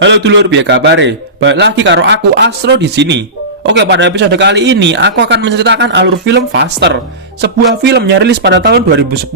Halo dulur, piye kabare? Balik lagi karo aku Astro di sini. Oke, pada episode kali ini aku akan menceritakan alur film Faster, sebuah film yang rilis pada tahun 2010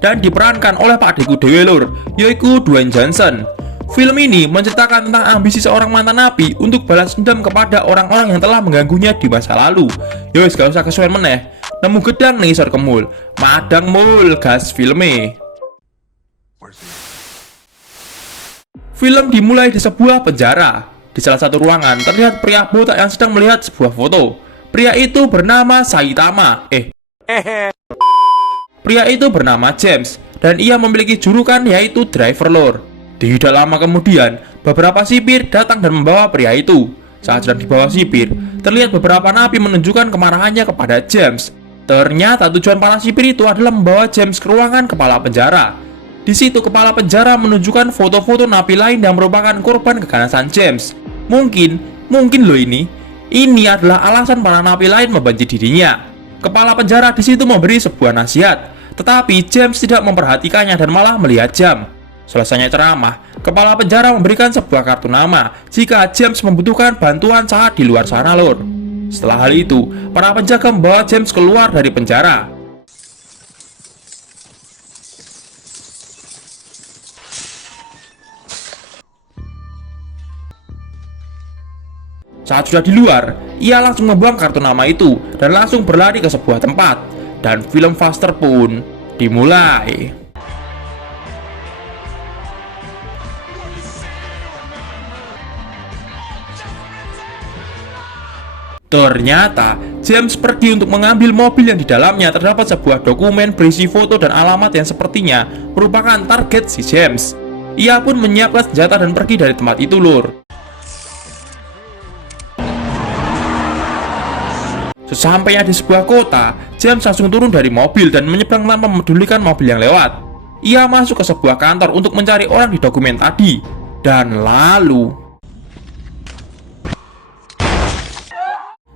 dan diperankan oleh Pak Deku Dewe lur, yaitu Dwayne Johnson. Film ini menceritakan tentang ambisi seorang mantan napi untuk balas dendam kepada orang-orang yang telah mengganggunya di masa lalu. Yowes, gak usah kesuwen meneh. Nemu gedang nih sor kemul, madang mul gas filme. Film dimulai di sebuah penjara. Di salah satu ruangan terlihat pria botak yang sedang melihat sebuah foto. Pria itu bernama Saitama. Pria itu bernama James dan ia memiliki julukan yaitu driver lor. Tidak lama kemudian, beberapa sipir datang dan membawa pria itu. Saat sedang dibawa sipir, terlihat beberapa napi menunjukkan kemarahannya kepada James. Ternyata tujuan para sipir itu adalah membawa James ke ruangan kepala penjara. Di situ kepala penjara menunjukkan foto-foto napi lain yang merupakan korban keganasan James. Mungkin loh ini adalah alasan para napi lain membenci dirinya. Kepala penjara di situ memberi sebuah nasihat, tetapi James tidak memperhatikannya dan malah melihat jam. Selesainya ceramah, kepala penjara memberikan sebuah kartu nama jika James membutuhkan bantuan saat di luar sana lor. Setelah hal itu, para penjaga membawa James keluar dari penjara. Saat sudah di luar, ia langsung membuang kartu nama itu dan langsung berlari ke sebuah tempat. Dan film Faster pun dimulai. Ternyata, James pergi untuk mengambil mobil yang di dalamnya terdapat sebuah dokumen berisi foto dan alamat yang sepertinya merupakan target si James. Ia pun menyiapkan senjata dan pergi dari tempat itu lur. Sesampainya di sebuah kota, James langsung turun dari mobil dan menyeberang tanpa memedulikan mobil yang lewat. Ia masuk ke sebuah kantor untuk mencari orang di dokumen tadi. Dan lalu,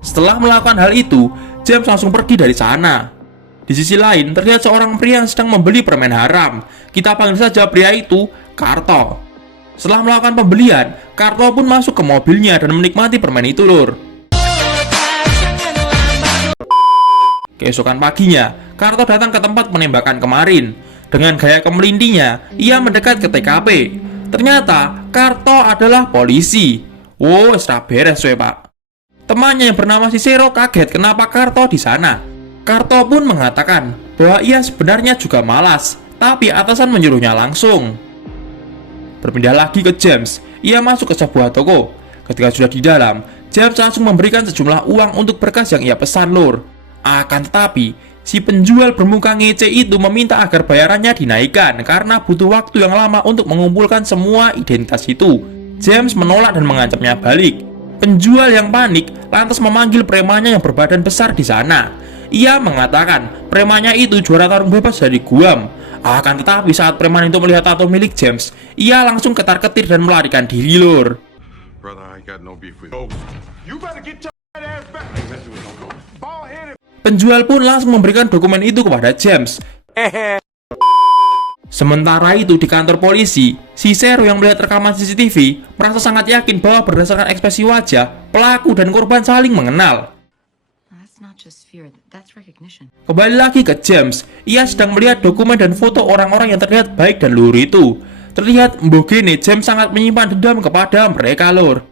setelah melakukan hal itu, James langsung pergi dari sana. Di sisi lain, terlihat seorang pria yang sedang membeli permen haram. Kita panggil saja pria itu Karto. Setelah melakukan pembelian, Karto pun masuk ke mobilnya dan menikmati permen itu lur. Keesokan paginya, Karto datang ke tempat penembakan kemarin. Dengan gaya kemelintinya, ia mendekat ke TKP. Ternyata, Karto adalah polisi. Wow, serah beres we pak. Temannya yang bernama Cicero kaget kenapa Karto di sana. Karto pun mengatakan bahwa ia sebenarnya juga malas, tapi atasan menyuruhnya langsung. Berpindah lagi ke James, ia masuk ke sebuah toko. Ketika sudah di dalam, James langsung memberikan sejumlah uang untuk berkas yang ia pesan lur. Akan tetapi, si penjual bermuka ngece itu meminta agar bayarannya dinaikkan karena butuh waktu yang lama untuk mengumpulkan semua identitas itu. James menolak dan mengancamnya balik. Penjual yang panik lantas memanggil premannya yang berbadan besar di sana. Ia mengatakan premannya itu juara tarung bebas dari Guam. Akan tetapi saat preman itu melihat tato milik James, ia langsung ketar-ketir dan melarikan diri lur. Penjual pun langsung memberikan dokumen itu kepada James. Sementara itu di kantor polisi, Cicero yang melihat rekaman CCTV merasa sangat yakin bahwa berdasarkan ekspresi wajah, pelaku dan korban saling mengenal. Kembali lagi ke James, ia sedang melihat dokumen dan foto orang-orang yang terlihat baik dan luhur itu. Terlihat mbogene James sangat menyimpan dendam kepada mereka lur.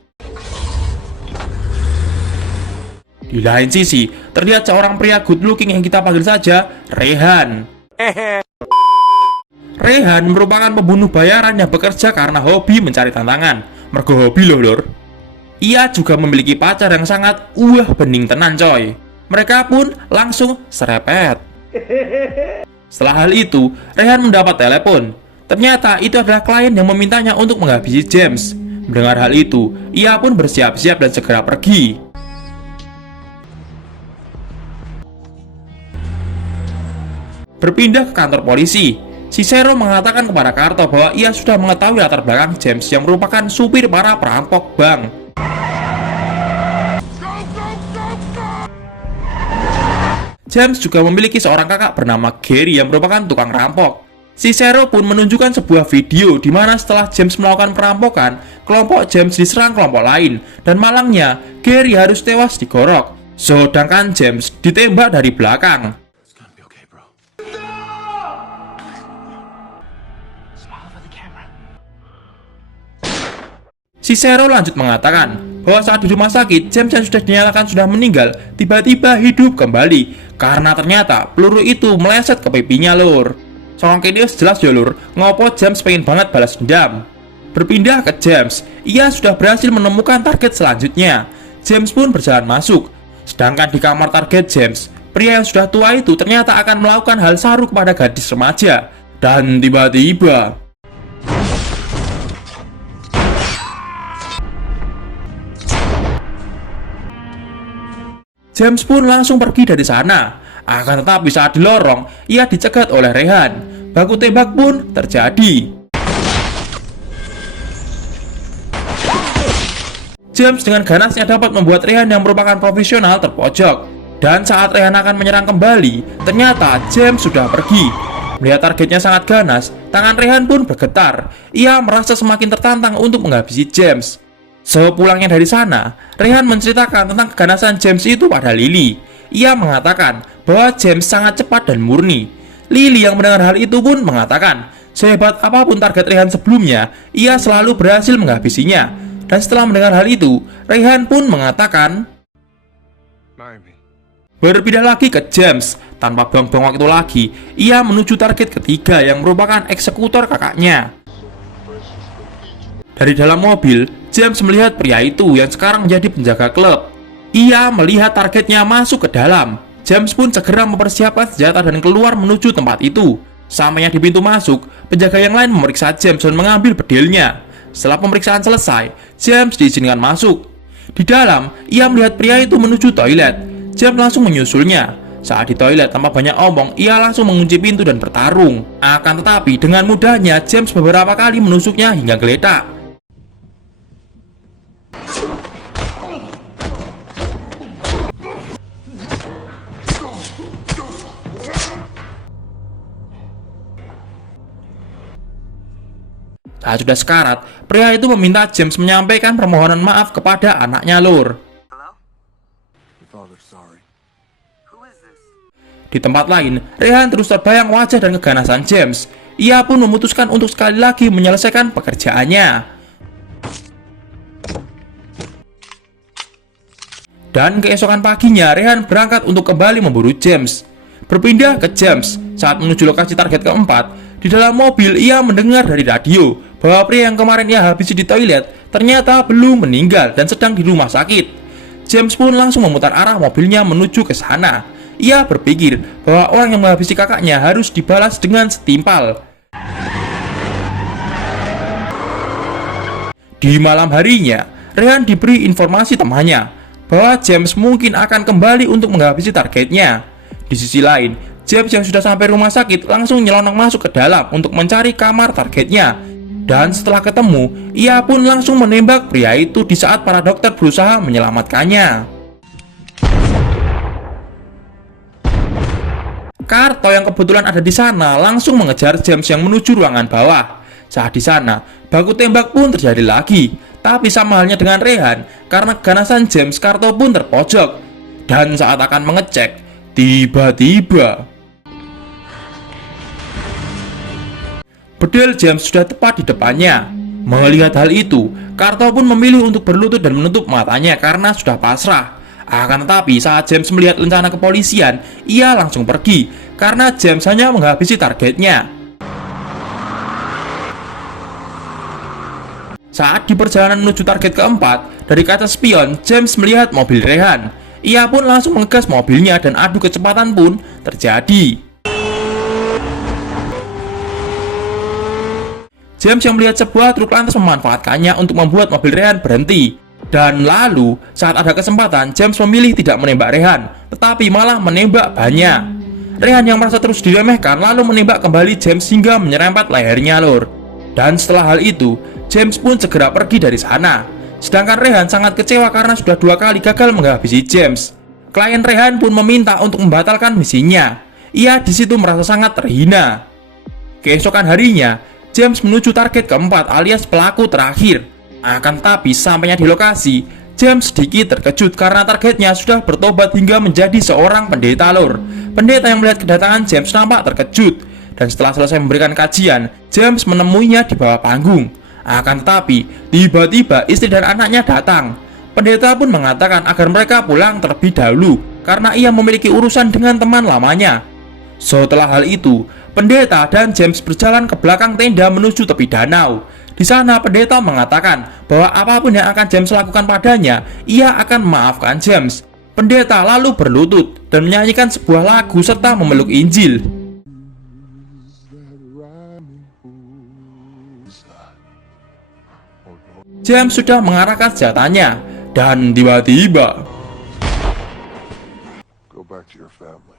Di lain sisi, terlihat seorang pria good looking yang kita panggil saja Rehan. Rehan merupakan pembunuh bayaran yang bekerja karena hobi mencari tantangan. Mergo hobi loh lur. Ia juga memiliki pacar yang sangat bening tenan coy. Mereka pun langsung serepet. Setelah hal itu, Rehan mendapat telepon. Ternyata itu adalah klien yang memintanya untuk menghabisi James. Mendengar hal itu, ia pun bersiap-siap dan segera pergi. Berpindah ke kantor polisi, Cicero mengatakan kepada Karto bahwa ia sudah mengetahui latar belakang James yang merupakan supir para perampok bank. James juga memiliki seorang kakak bernama Gary yang merupakan tukang rampok. Cicero pun menunjukkan sebuah video di mana setelah James melakukan perampokan, kelompok James diserang kelompok lain, dan malangnya Gary harus tewas digorok, sedangkan James ditembak dari belakang. Cicero lanjut mengatakan bahwa saat di rumah sakit, James yang sudah dinyatakan sudah meninggal tiba-tiba hidup kembali karena ternyata peluru itu meleset ke pipinya, lur. Soalnya ini jelas ya, lur, ngopo James pengen banget balas dendam. Berpindah ke James, ia sudah berhasil menemukan target selanjutnya. James pun berjalan masuk. Sedangkan di kamar target James, pria yang sudah tua itu ternyata akan melakukan hal saru kepada gadis remaja. Dan tiba-tiba James pun langsung pergi dari sana. Akan tetapi saat di lorong, ia dicegat oleh Rehan. Baku tembak pun terjadi. James dengan ganasnya dapat membuat Rehan yang merupakan profesional terpojok. Dan saat Rehan akan menyerang kembali, ternyata James sudah pergi. Melihat targetnya sangat ganas, tangan Rehan pun bergetar. Ia merasa semakin tertantang untuk menghabisi James. Sepulangnya dari sana, Rehan menceritakan tentang keganasan James itu pada Lily. Ia mengatakan bahwa James sangat cepat dan murni. Lily yang mendengar hal itu pun mengatakan, sehebat apapun target Rehan sebelumnya, ia selalu berhasil menghabisinya. Dan setelah mendengar hal itu, Rehan pun mengatakan, berpindah lagi ke James. Tanpa buang-buang waktu lagi, ia menuju target ketiga yang merupakan eksekutor kakaknya. Dari dalam mobil, James melihat pria itu yang sekarang menjadi penjaga klub. Ia melihat targetnya masuk ke dalam. James pun segera mempersiapkan senjata dan keluar menuju tempat itu. Sampainya di pintu masuk, penjaga yang lain memeriksa James dan mengambil bedilnya. Setelah pemeriksaan selesai, James diizinkan masuk. Di dalam, ia melihat pria itu menuju toilet. James langsung menyusulnya. Saat di toilet tanpa banyak omong, ia langsung mengunci pintu dan bertarung. Akan tetapi dengan mudahnya James beberapa kali menusuknya hingga geletak. Saat sudah sekarat, pria itu meminta James menyampaikan permohonan maaf kepada anaknya, lur. Di tempat lain, Rehan terus terbayang wajah dan keganasan James. Ia pun memutuskan untuk sekali lagi menyelesaikan pekerjaannya. Dan keesokan paginya, Rehan berangkat untuk kembali memburu James. Berpindah ke James, saat menuju lokasi target keempat, di dalam mobil ia mendengar dari radio bahwa pria yang kemarin ia habisi di toilet ternyata belum meninggal dan sedang di rumah sakit. James pun langsung memutar arah mobilnya menuju ke sana. Ia berpikir bahwa orang yang menghabisi kakaknya harus dibalas dengan setimpal. Di malam harinya, Rehan diberi informasi temannya bahwa James mungkin akan kembali untuk menghabisi targetnya. Di sisi lain, James yang sudah sampai rumah sakit langsung nyelonong masuk ke dalam untuk mencari kamar targetnya. Dan setelah ketemu, ia pun langsung menembak pria itu di saat para dokter berusaha menyelamatkannya. Karto yang kebetulan ada di sana langsung mengejar James yang menuju ruangan bawah. Saat di sana, baku tembak pun terjadi lagi. Tapi sama halnya dengan Rehan, karena keganasan James, Karto pun terpojok. Dan saat akan mengecek, tiba-tiba bedil James sudah tepat di depannya. Melihat hal itu, Karto pun memilih untuk berlutut dan menutup matanya karena sudah pasrah. Akan tetapi saat James melihat rencana kepolisian, ia langsung pergi karena James hanya menghabisi targetnya. Saat di perjalanan menuju target keempat, dari kaca spion, James melihat mobil Rehan. Ia pun langsung mengegas mobilnya dan adu kecepatan pun terjadi. James yang melihat sebuah truk lantas memanfaatkannya untuk membuat mobil Rehan berhenti. Dan lalu, saat ada kesempatan, James memilih tidak menembak Rehan, tetapi malah menembak banyak. Rehan yang merasa terus diremehkan lalu menembak kembali James hingga menyerempet lehernya, lur. Dan setelah hal itu, James pun segera pergi dari sana. Sedangkan Rehan sangat kecewa karena sudah 2 kali gagal menghabisi James. Klien Rehan pun meminta untuk membatalkan misinya. Ia di situ merasa sangat terhina. Keesokan harinya, James menuju target keempat alias pelaku terakhir. Akan tetapi sampainya di lokasi, James sedikit terkejut karena targetnya sudah bertobat hingga menjadi seorang pendeta lor. Pendeta yang melihat kedatangan James nampak terkejut, dan setelah selesai memberikan kajian, James menemuinya di bawah panggung. Akan tetapi, tiba-tiba istri dan anaknya datang. Pendeta pun mengatakan agar mereka pulang terlebih dahulu karena ia memiliki urusan dengan teman lamanya. Setelah hal itu, pendeta dan James berjalan ke belakang tenda menuju tepi danau. Di sana pendeta mengatakan bahwa apapun yang akan James lakukan padanya, ia akan memaafkan James. Pendeta lalu berlutut dan menyanyikan sebuah lagu serta memeluk Injil. James sudah mengarahkan senjatanya dan tiba-tiba Go back to your family.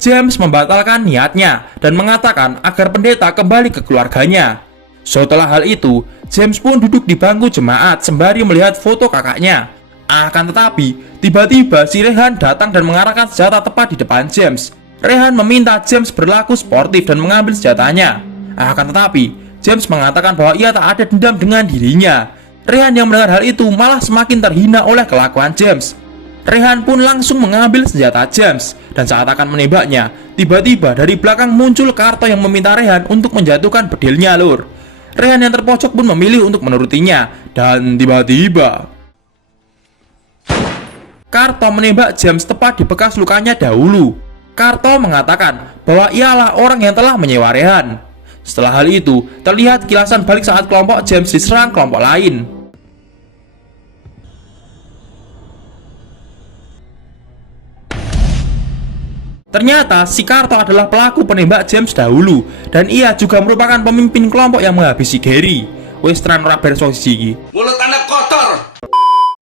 James membatalkan niatnya dan mengatakan agar pendeta kembali ke keluarganya. Setelah hal itu, James pun duduk di bangku jemaat sembari melihat foto kakaknya. Akan tetapi, tiba-tiba si Rehan datang dan mengarahkan senjata tepat di depan James. Rehan meminta James berlaku sportif dan mengambil senjatanya. Akan tetapi, James mengatakan bahwa ia tak ada dendam dengan dirinya. Rehan yang mendengar hal itu malah semakin terhina oleh kelakuan James. Rehan pun langsung mengambil senjata James, dan saat akan menembaknya, tiba-tiba dari belakang muncul Karto yang meminta Rehan untuk menjatuhkan bedilnya lur. Rehan yang terpojok pun memilih untuk menurutinya, dan tiba-tiba Karto menembak James tepat di bekas lukanya dahulu. Karto mengatakan bahwa ialah orang yang telah menyewa Rehan. Setelah hal itu, terlihat kilasan balik saat kelompok James diserang kelompok lain. Ternyata si Karto adalah pelaku penembak James dahulu, dan ia juga merupakan pemimpin kelompok yang menghabisi Gary. Wes tenan ora beres iki. Mulut anak kotor.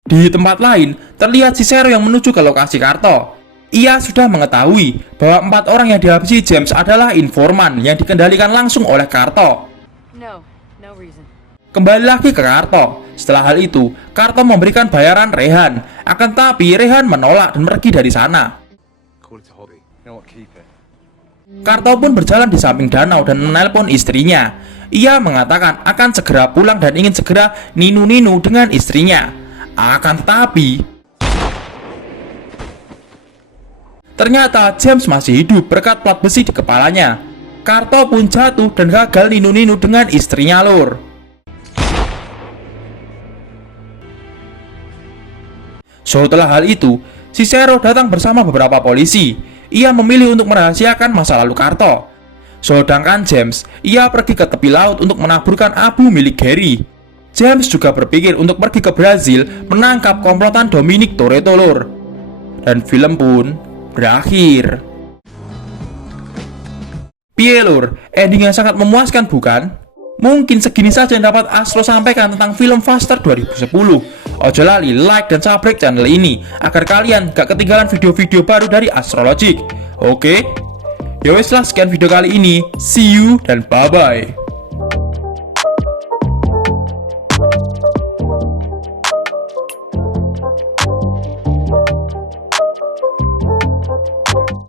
Di tempat lain, terlihat si Zero yang menuju ke lokasi Karto. Ia sudah mengetahui bahwa 4 orang yang dihabisi James adalah informan yang dikendalikan langsung oleh Karto. No reason. Kembali lagi ke Karto. Setelah hal itu, Karto memberikan bayaran Rehan. Akan tapi Rehan menolak dan pergi dari sana. Karto pun berjalan di samping danau dan menelpon istrinya. Ia mengatakan akan segera pulang dan ingin segera ninu-ninu dengan istrinya. Akan tetapi ternyata James masih hidup berkat plat besi di kepalanya. Karto pun jatuh dan gagal ninu-ninu dengan istrinya lor. Setelah hal itu, si Zero datang bersama beberapa polisi. Ia memilih untuk merahasiakan masa lalu Karto. Sedangkan James, ia pergi ke tepi laut untuk menaburkan abu milik Gary. James juga berpikir untuk pergi ke Brazil menangkap komplotan Dominic Toretto lor. Dan film pun berakhir. Piye lur, ending yang sangat memuaskan bukan? Mungkin segini saja yang dapat Astro sampaikan tentang film Faster 2010. Ojo lali like dan subscribe channel ini agar kalian gak ketinggalan video-video baru dari Astrologic. Oke? Ya wes lah, sekian video kali ini. See you dan bye-bye.